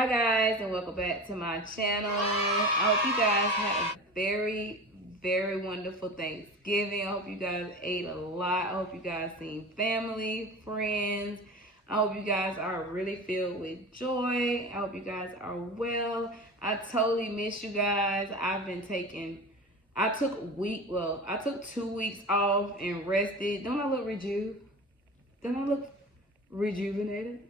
Hi guys, and welcome back to my channel. I hope you guys had a very wonderful Thanksgiving. I hope you guys ate a lot. I hope you guys seen family, friends. I hope you guys are really filled with joy. I hope you guys are well. I totally miss you guys. I took 2 weeks off and rested. Don't I look rejuvenated?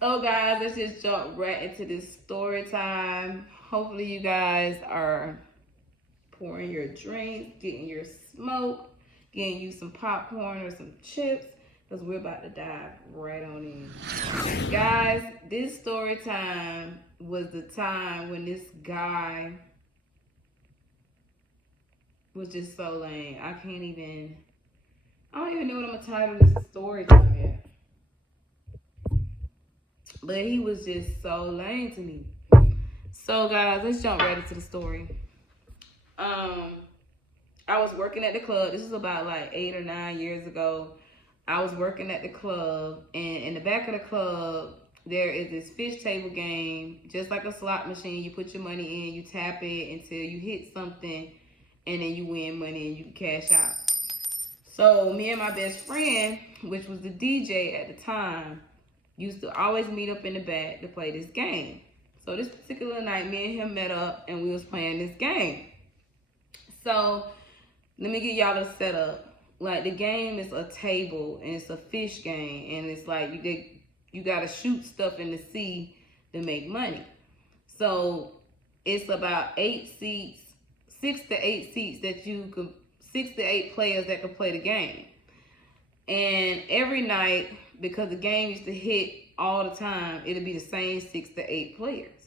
So guys, let's just jump right into this story time. Hopefully you guys are pouring your drinks, getting your smoke, getting you some popcorn or some chips, because we're about to dive right on in. Guys, this story time was the time when this guy was just so lame. I don't even know what I'm gonna title this story time yet. But he was just so lame to me. So guys, let's jump right into the story. I was working at the club. This was about like 8 or 9 years ago. I was working at the club, and in the back of the club, there is this fish table game, just like a slot machine. You put your money in, you tap it until you hit something, and then you win money and you can cash out. So me and my best friend, which was the DJ at the time, used to always meet up in the back to play this game. So this particular night, me and him met up and we was playing this game. So let me get y'all a setup. Like, the game is a table and it's a fish game, and it's like you gotta shoot stuff in the sea to make money. So it's about 8 seats, 6 to 8 seats that 6 to 8 players that can play the game. And every night, because the game used to hit all the time, it'll be the same 6 to 8 players.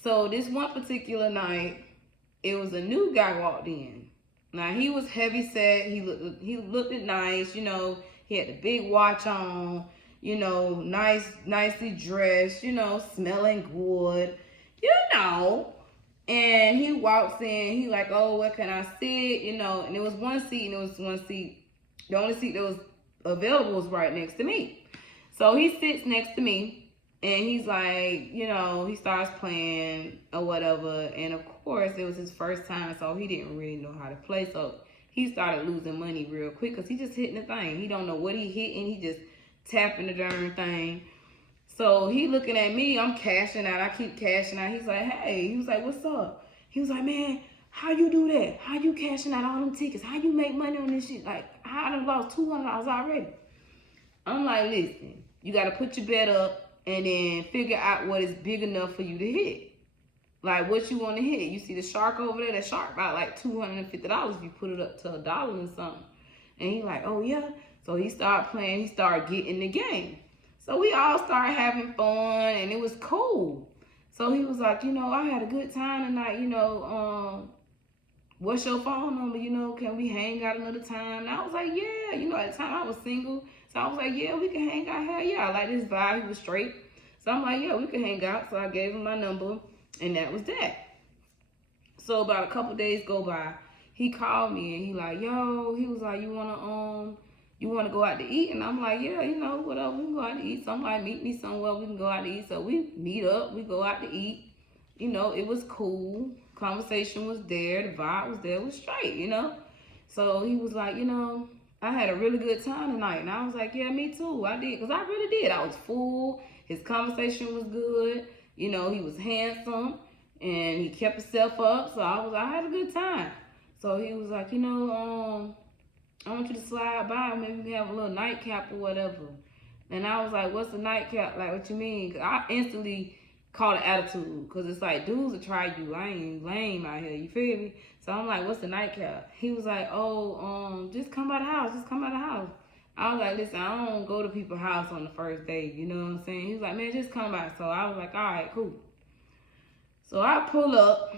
So this one particular night, it was a new guy walked in. Now, he was heavy set. He looked nice, you know. He had the big watch on, you know, nicely dressed, you know, smelling good, you know. And he walks in. He like, oh, where can I sit? You know, and it was one seat, The only seat that was available was right next to me. So he sits next to me, and he's like, you know, he starts playing or whatever. And of course, it was his first time, so he didn't really know how to play. So he started losing money real quick because he just hitting the thing. He don't know what he hitting. He just tapping the darn thing. So he looking at me. I'm cashing out. I keep cashing out. He's like, hey. He was like, what's up? He was like, man, how you do that? How you cashing out all them tickets? How you make money on this shit? Like, I done lost $200 already. I'm like, listen, you got to put your bet up and then figure out what is big enough for you to hit. Like, what you want to hit. You see the shark over there? That shark about like $250 if you put it up to $1 and something. And he like, oh, yeah. So he started playing. He started getting the game. So we all started having fun, and it was cool. So he was like, you know, I had a good time tonight, you know, what's your phone number? You know, can we hang out another time? And I was like, yeah. You know, at the time I was single. So I was like, yeah, we can hang out. Hell yeah, I like this vibe. He was straight. So I'm like, yeah, we can hang out. So I gave him my number, and that was that. So about a couple days go by. He called me, and he like, yo, he was like, you wanna go out to eat? And I'm like, yeah, you know, whatever, we can go out to eat. So I'm like, meet me somewhere we can go out to eat. So we meet up, we go out to eat. You know, it was cool. Conversation was there, the vibe was there, it was straight, you know. So he was like, you know, I had a really good time tonight. And I was like, yeah, me too, I did, because I really did. I was full, his conversation was good, you know, he was handsome, and he kept himself up, so I had a good time. So he was like, you know, I want you to slide by, maybe we can have a little nightcap or whatever. And I was like, what's a nightcap? Like, what you mean? I instantly caught an attitude, because it's like, dudes will try you. I ain't lame out here, you feel me? So I'm like, what's the nightcap? He was like, oh, just come by the house, I was like, listen, I don't go to people's house on the first date, you know what I'm saying? He was like, man, just come by. So I was like, all right, cool. So I pull up.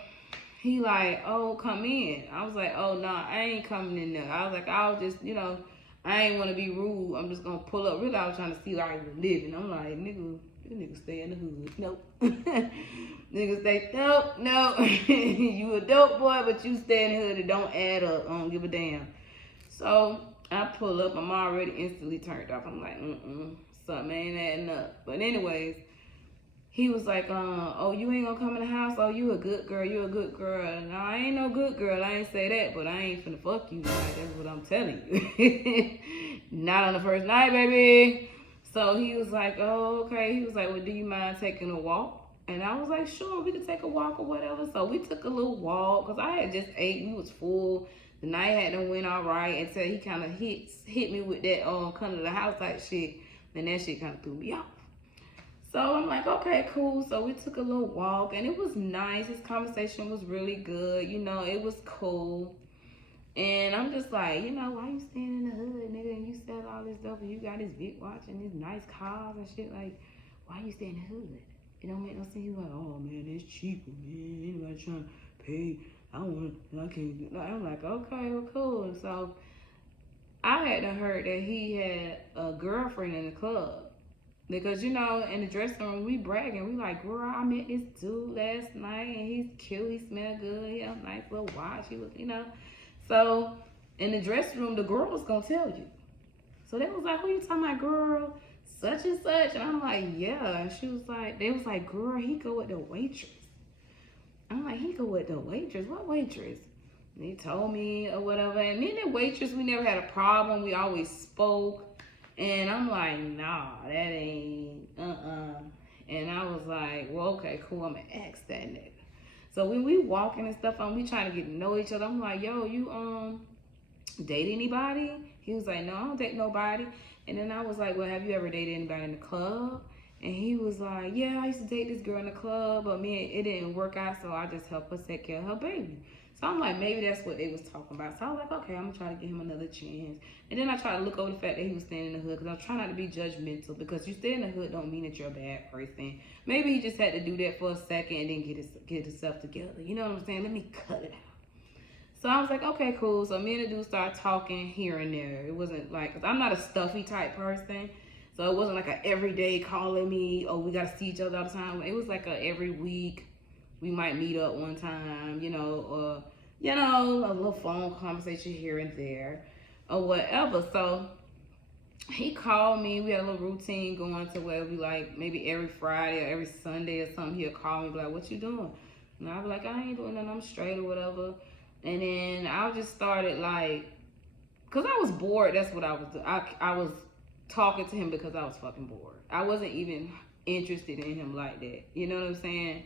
He like, oh, come in. I was like, oh, nah, I ain't coming in there. I was like, I'll just, you know, I ain't want to be rude. I'm just going to pull up. Really, I was trying to see how he was living. I'm like, nigga, this nigga stay in the hood. Nope. Nigga say, nope. You a dope boy, but you stay in the hood. It don't add up. I don't give a damn. So I pull up. I'm already instantly turned off. I'm like, Something ain't adding up. But anyways, he was like, oh, you ain't gonna come in the house? Oh, you a good girl, you a good girl. No, I ain't no good girl, I ain't say that, but I ain't finna fuck you tonight, that's what I'm telling you. Not on the first night, baby. So he was like, oh, okay. He was like, well, do you mind taking a walk? And I was like, sure, we could take a walk or whatever. So we took a little walk, because I had just ate, we was full. The night had done went all right until he kind of hit me with that come to the house type shit. Then that shit kind of threw me off. So I'm like, okay, cool. So we took a little walk, and it was nice. His conversation was really good. You know, it was cool. And I'm just like, you know, why you staying in the hood, nigga, and you sell all this stuff, and you got this big watch and these nice cars and shit. Like, why you stay in the hood? It don't make no sense. He's like, oh, man, it's cheaper, man. Anybody trying to pay? I can't. I'm like, okay, well, cool. So I had heard that he had a girlfriend in the club. Because, you know, in the dressing room, we bragging. We like, girl, I met this dude last night, and he's cute. He smelled good. He had a nice little watch. He was, you know. So in the dressing room, the girl was going to tell you. So they was like, who you talking about, girl? Such and such. And I'm like, yeah. And she was like, they was like, girl, he go with the waitress. I'm like, he go with the waitress? What waitress? And he told me or whatever. And me and the waitress, we never had a problem. We always spoke. And I'm like, nah, that ain't, And I was like, well, okay, cool, I'm gonna ask that nigga. So when we walking and stuff, we trying to get to know each other. I'm like, yo, you, date anybody? He was like, no, I don't date nobody. And then I was like, well, have you ever dated anybody in the club? And he was like, yeah, I used to date this girl in the club, but it didn't work out, so I just helped her take care of her baby. So I'm like, maybe that's what they was talking about. So I was like, okay, I'm gonna try to give him another chance. And then I try to look over the fact that he was staying in the hood, because I was trying not to be judgmental, because you stay in the hood don't mean that you're a bad person. Maybe he just had to do that for a second and then get himself together. You know what I'm saying? Let me cut it out. So I was like, okay, cool. So me and the dude started talking here and there. It wasn't like, because I'm not a stuffy type person. So it wasn't like a everyday calling me, oh, we got to see each other all the time. It was like a every week, we might meet up one time, you know, a little phone conversation here and there or whatever. So he called me. We had a little routine going to where we like maybe every Friday or every Sunday or something, he'll call me, be like, what you doing? And I'll be like, I ain't doing nothing, I'm straight or whatever. And then I just started like, because I was bored, that's what I was doing. I was talking to him because I was fucking bored. I wasn't even interested in him like that. You know what I'm saying?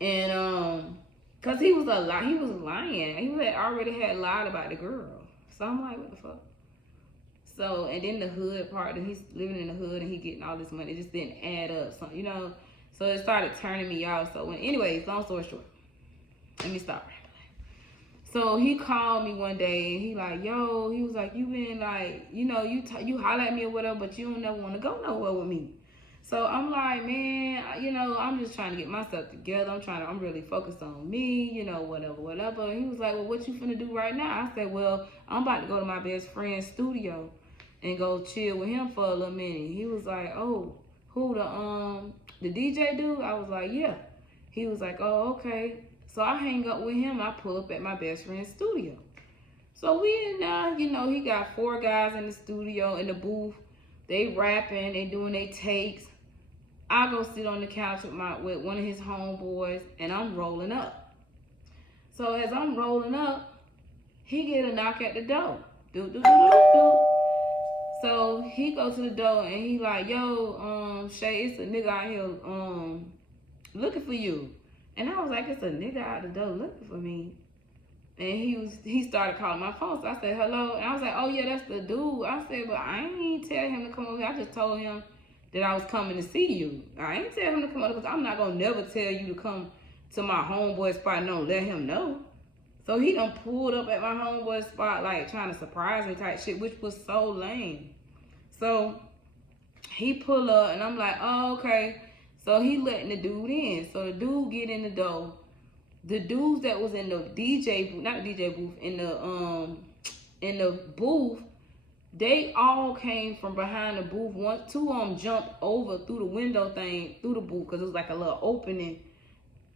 And cause he was lying. He had already had lied about the girl. So I'm like, what the fuck? So, and then the hood part, that he's living in the hood and he getting all this money, it just didn't add up. So, you know, so it started turning me off. So anyways, long story short, let me stop rambling. So he called me one day and he like, yo, he was like, you been like, you know, you holler at me or whatever, but you don't never want to go nowhere with me. So I'm like, man, you know, I'm just trying to get myself together. I'm really focused on me, you know, whatever. And he was like, well, what you finna do right now? I said, well, I'm about to go to my best friend's studio and go chill with him for a little minute. He was like, oh, who, the DJ dude? I was like, yeah. He was like, oh, okay. So I hang up with him. I pull up at my best friend's studio. So we in there, you know, he got 4 guys in the studio, in the booth. They rapping, they doing their takes. I go sit on the couch with one of his homeboys, and I'm rolling up. So as I'm rolling up, he get a knock at the door. Do, do, do, do, do. So he go to the door, and he like, yo, Shay, it's a nigga out here looking for you. And I was like, it's a nigga out the door looking for me. And he started calling my phone. So I said, hello. And I was like, oh, yeah, that's the dude. I said, but I ain't tell him to come over here. I just told him that I was coming to see you. I ain't tell him to come over because I'm not going to never tell you to come to my homeboy spot and don't let him know. So he done pulled up at my homeboy spot, like, trying to surprise me type shit, which was so lame. So he pull up, and I'm like, oh, okay. So he letting the dude in. So the dude get in the door. The dudes that was in the DJ booth, not the DJ booth, in the booth, they all came from behind the booth. 2 of them jumped over through the window thing, through the booth, because it was like a little opening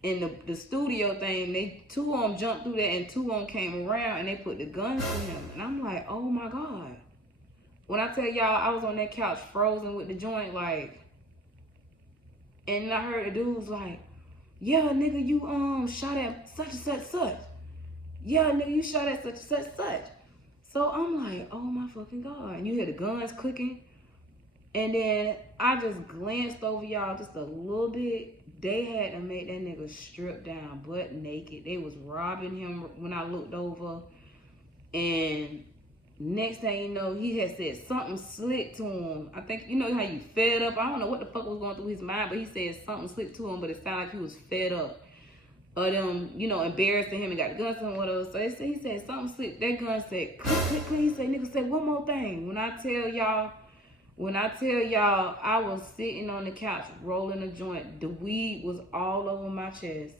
in the studio thing. 2 of them jumped through that, and 2 of them came around, and they put the guns to him. And I'm like, oh my God. When I tell y'all, I was on that couch frozen with the joint, like, and I heard the dude was like, yeah, nigga, you shot at such and such such. Yeah, nigga, you shot at such and such such. So I'm like, oh my fucking God. And you hear the guns clicking. And then I just glanced over y'all just a little bit. They had to make that nigga strip down, butt naked. They was robbing him when I looked over. And next thing you know, he had said something slick to him. I think, you know how you fed up? I don't know what the fuck was going through his mind, but he said something slick to him, but it sounded like he was fed up. Or them, you know, embarrassing him and got the guns to him, whatever. So he said something slick. That gun said, click, click, click. He said, nigga said one more thing. When I tell y'all, I was sitting on the couch rolling a joint. The weed was all over my chest.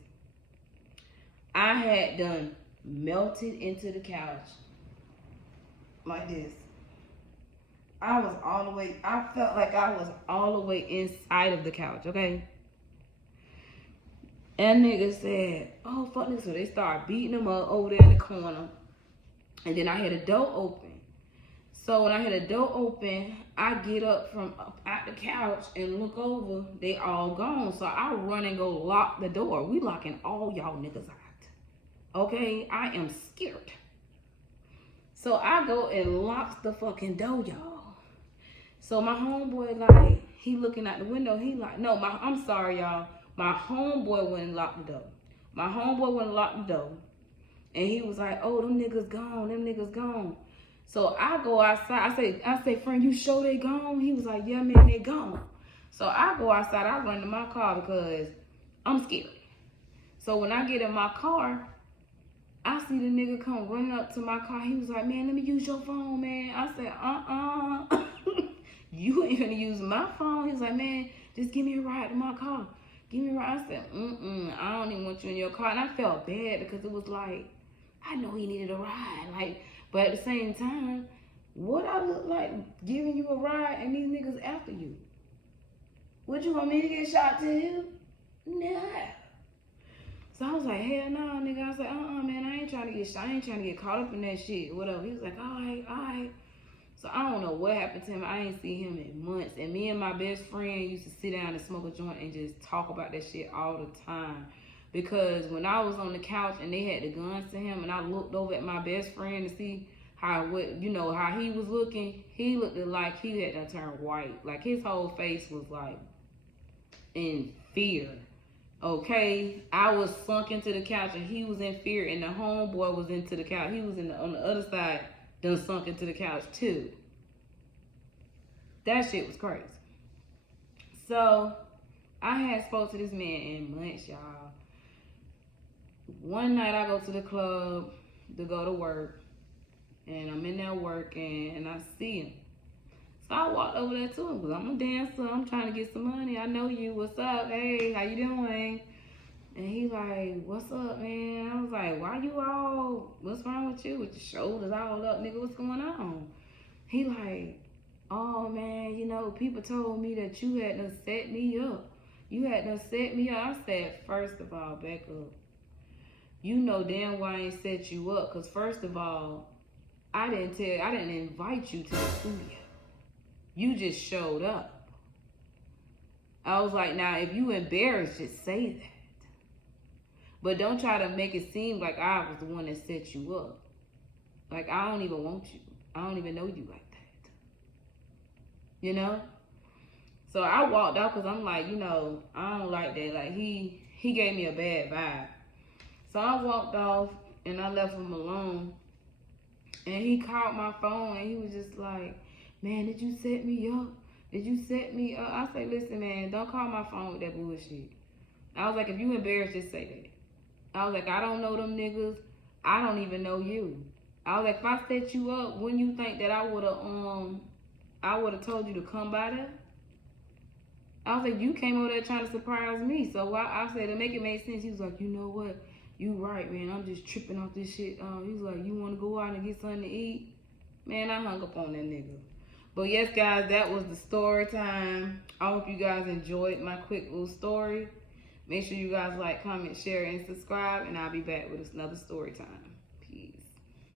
I had done melted into the couch like this. I felt like I was all the way inside of the couch, okay? And nigga said, oh, fuck this. So they started beating him up over there in the corner. And then I had a door open. So when I had a door open, I get up from up out the couch and look over. They all gone. So I run and go lock the door. We locking all y'all niggas out. Okay? I am scared. So I go and lock the fucking door, y'all. So my homeboy, like, he looking out the window. He like, no, I'm sorry, y'all. My homeboy went and locked the door. My homeboy went and locked the door. And he was like, oh, them niggas gone. Them niggas gone. So I go outside. I say, friend, you sure they gone? He was like, yeah, man, they gone. So I go outside. I run to my car because I'm scared. So when I get in my car, I see the nigga come running up to my car. He was like, man, let me use your phone, man. I said, you ain't gonna use my phone. He was like, man, just give me a ride to my car. Give me a ride. I said, I don't even want you in your car. And I felt bad because it was like, I know he needed a ride. Like, but at the same time, what I look like giving you a ride and these niggas after you? Would you want me to get shot too? Nah. So I was like, hell no, nigga. I was like, man, I ain't trying to get shot. I ain't trying to get caught up in that shit. Whatever. He was like, all right. So I don't know what happened to him. I ain't seen him in months. And me and my best friend used to sit down and smoke a joint and just talk about that shit all the time. Because when I was on the couch and they had the guns to him and I looked over at my best friend to see how he was looking, he looked like he had to turn white. Like his whole face was like in fear. Okay, I was sunk into the couch and he was in fear, and the homeboy was into the couch. He was on the other side, done sunk into the couch too. That shit was crazy. So I had spoke to this man in months, y'all. One night I go to the club to go to work, and I'm in there working, and I see him. So I walked over there to him because I'm a dancer. I'm trying to get some money. I know you. What's up? Hey, how you doing? And he like, what's up, man? I was like, what's wrong with you? With your shoulders all up, nigga, what's going on? He like, oh, man, people told me that you had done set me up. You had done set me up. I said, first of all, back up. You know damn well I ain't set you up, because first of all, I didn't invite you to the studio. You just showed up. I was like, now, if you embarrassed, just say that. But don't try to make it seem like I was the one that set you up. Like, I don't even want you. I don't even know you like that. You know? So I walked out because I'm like, I don't like that. Like, he gave me a bad vibe. So I walked off and I left him alone. And he called my phone and he was just like, man, did you set me up? Did you set me up? I say, listen, man, don't call my phone with that bullshit. I was like, if you embarrassed, just say that. I was like, I don't know them niggas. I don't even know you. I was like, if I set you up, wouldn't you think that I would have told you to come by there? I was like, you came over there trying to surprise me. So I said, to make it make sense, he was like, you know what? You right, man. I'm just tripping off this shit. He was like, you want to go out and get something to eat? Man, I hung up on that nigga. But yes, guys, that was the story time. I hope you guys enjoyed my quick little story. Make sure you guys like, comment, share, and subscribe. And I'll be back with another story time.